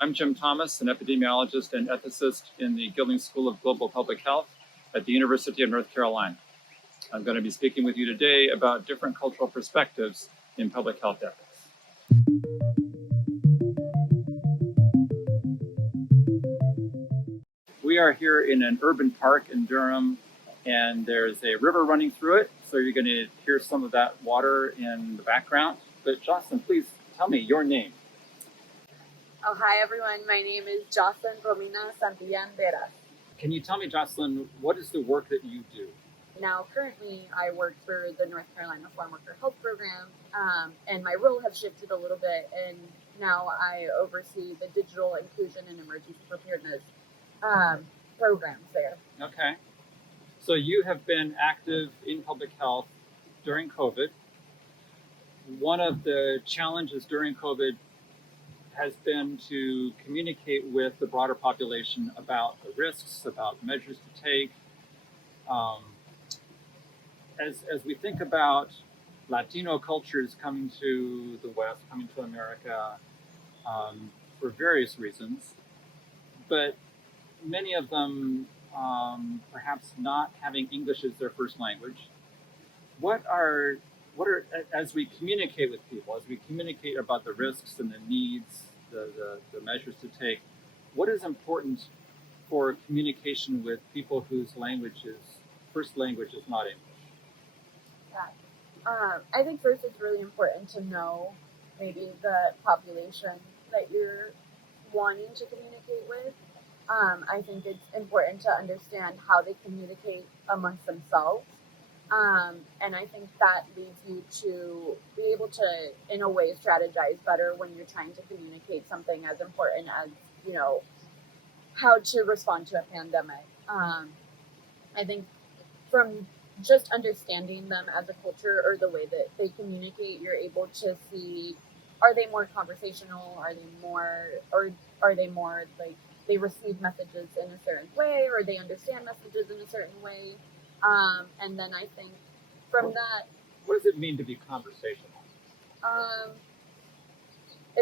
I'm Jim Thomas, an epidemiologist and ethicist in the Gilding School of Global Public Health at the University of North Carolina. I'm going to be speaking with you today about different cultural perspectives in public health ethics. We are here in an urban park in Durham, and there's a river running through it, so you're going to hear some of that water in the background. But Jocelyn, please tell me your name. Oh, hi everyone. My name is Jocelyn Santillan-Deras. Can you tell me, Jocelyn, what is the work that you do? Now, currently, I work for the North Carolina Farmworker Health Program, and my role has shifted a little bit, and now I oversee the digital inclusion and emergency preparedness programs there. Okay. So you have been active in public health during COVID. One of the challenges during COVID has been to communicate with the broader population about the risks, about measures to take. As we think about Latino cultures coming to the West, coming to America for various reasons, but many of them perhaps not having English as their first language. What are, as we communicate with people, as we communicate about the risks and the needs, the measures to take, what is important for communication with people whose first language is not English? I think first it's really important to know maybe the population that you're wanting to communicate with. I think it's important to understand how they communicate amongst themselves. And I think that leads you to be able to, in a way, strategize better when you're trying to communicate something as important as, how to respond to a pandemic. I think from just understanding them as a culture or the way that they communicate, you're able to see, are they more conversational? Are they more like they receive messages in a certain way, or they understand messages in a certain way? And then I think from that... What does it mean to be conversational? I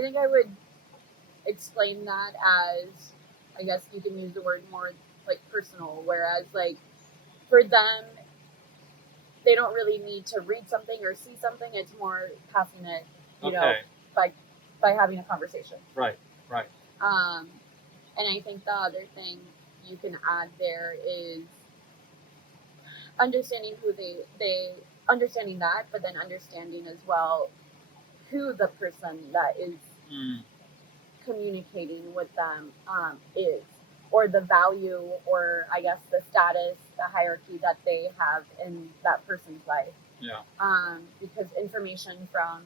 think I would explain that as, I guess you can use the word more like personal, whereas like for them, they don't really need to read something or see something. It's more passing it, by having a conversation. Right. And I think the other thing you can add there is understanding understanding that, but then understanding as well who the person that is communicating with them is, or the value, or I guess the status, the hierarchy that they have in that person's life. Yeah. Because information from,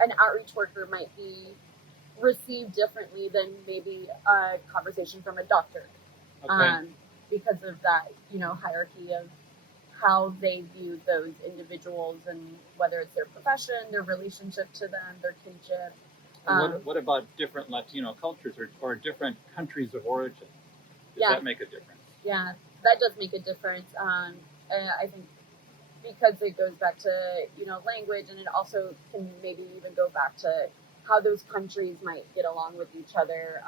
an outreach worker might be received differently than maybe a conversation from a doctor. Okay. Because of that, hierarchy of how they view those individuals, and whether it's their profession, their relationship to them, their kinship. What about different Latino cultures or different countries of origin? Does that make a difference? Yeah, that does make a difference. I think because it goes back to, language, and it also can maybe even go back to how those countries might get along with each other.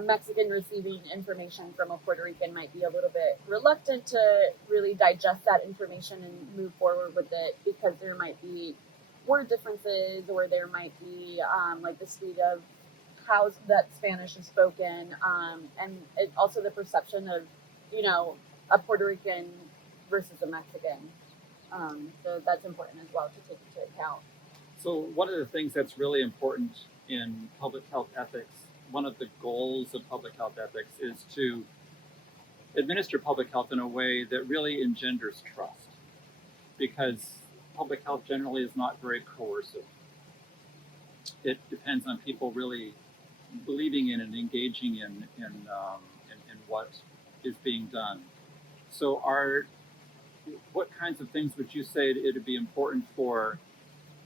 Mexican receiving information from a Puerto Rican might be a little bit reluctant to really digest that information and move forward with it, because there might be word differences, or there might be like the speed of how that Spanish is spoken, and also the perception of, a Puerto Rican versus a Mexican. So that's important as well to take into account. So one of the things that's really important in public health ethics, one of the goals of public health ethics, is to administer public health in a way that really engenders trust, because public health generally is not very coercive. It depends on people really believing in and engaging in what is being done. So what kinds of things would you say it would be important for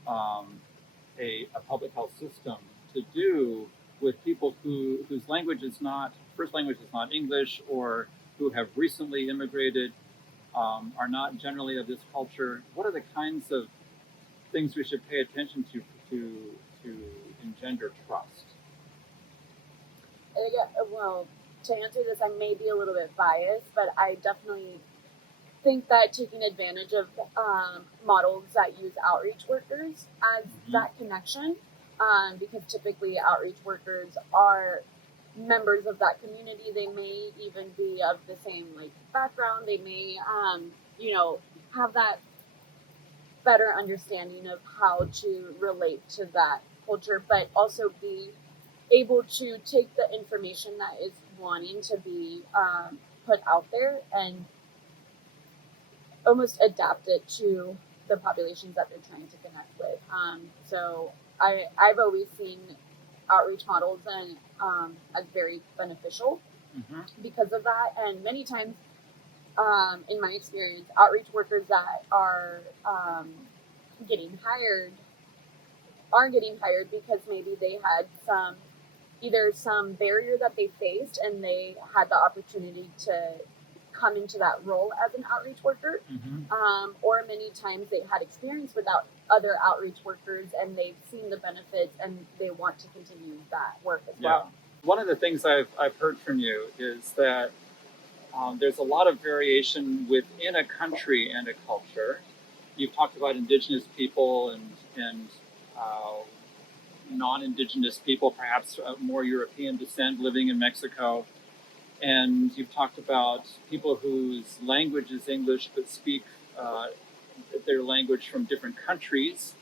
a public health system to do with people whose first language is not English, or who have recently immigrated, are not generally of this culture? What are the kinds of things we should pay attention to engender trust? Well, to answer this, I may be a little bit biased, but I definitely think that taking advantage of models that use outreach workers as that connection, because typically outreach workers are members of that community. They may even be of the same background. They may, have that better understanding of how to relate to that culture, but also be able to take the information that is wanting to be put out there and almost adapt it to the populations that they're trying to connect with. So I've always seen outreach models and as very beneficial because of that. And many times, in my experience, outreach workers that are getting hired because maybe they had some barrier that they faced and they had the opportunity to come into that role as an outreach worker, or many times they had experience with other outreach workers and they've seen the benefits and they want to continue that work as well. One of the things I've heard from you is that there's a lot of variation within a country and a culture. You've talked about indigenous people and non-indigenous people, perhaps more European descent, living in Mexico. And you've talked about people whose language is English but speak their language from different countries,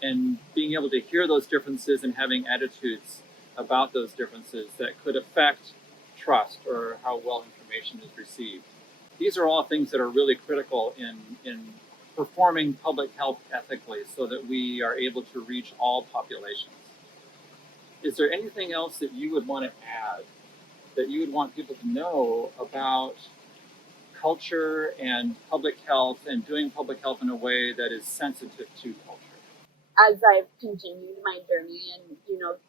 and being able to hear those differences and having attitudes about those differences that could affect trust or how well information is received. These are all things that are really critical in performing public health ethically so that we are able to reach all populations. Is there anything else that you would want to add, that you would want people to know about culture and public health and doing public health in a way that is sensitive to culture? As I've continued my journey and,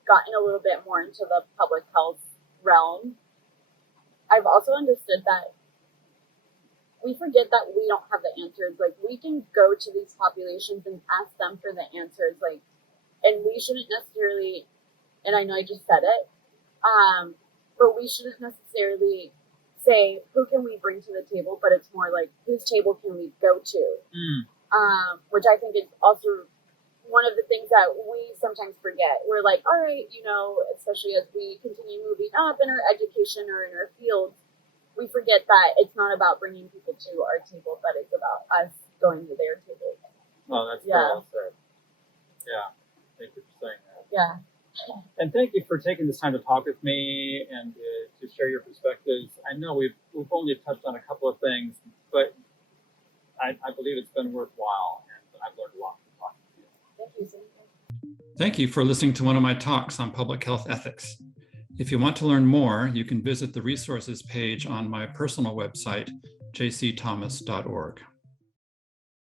gotten a little bit more into the public health realm, I've also understood that we forget that we don't have the answers. We can go to these populations and ask them for the answers, and we shouldn't necessarily, and I know I just said it, but we shouldn't necessarily say, who can we bring to the table, but it's more whose table can we go to? Which I think is also one of the things that we sometimes forget. We're like, all right, especially as we continue moving up in our education or in our fields, we forget that it's not about bringing people to our table, but it's about us going to their table. Well, that's very well said. Yeah, thank you for saying that. Yeah. And thank you for taking this time to talk with me and to share your perspectives. I know we've only touched on a couple of things, but I believe it's been worthwhile, and I've learned a lot from talking to you. Thank you, Cynthia. Thank you for listening to one of my talks on public health ethics. If you want to learn more, you can visit the resources page on my personal website, jcthomas.org.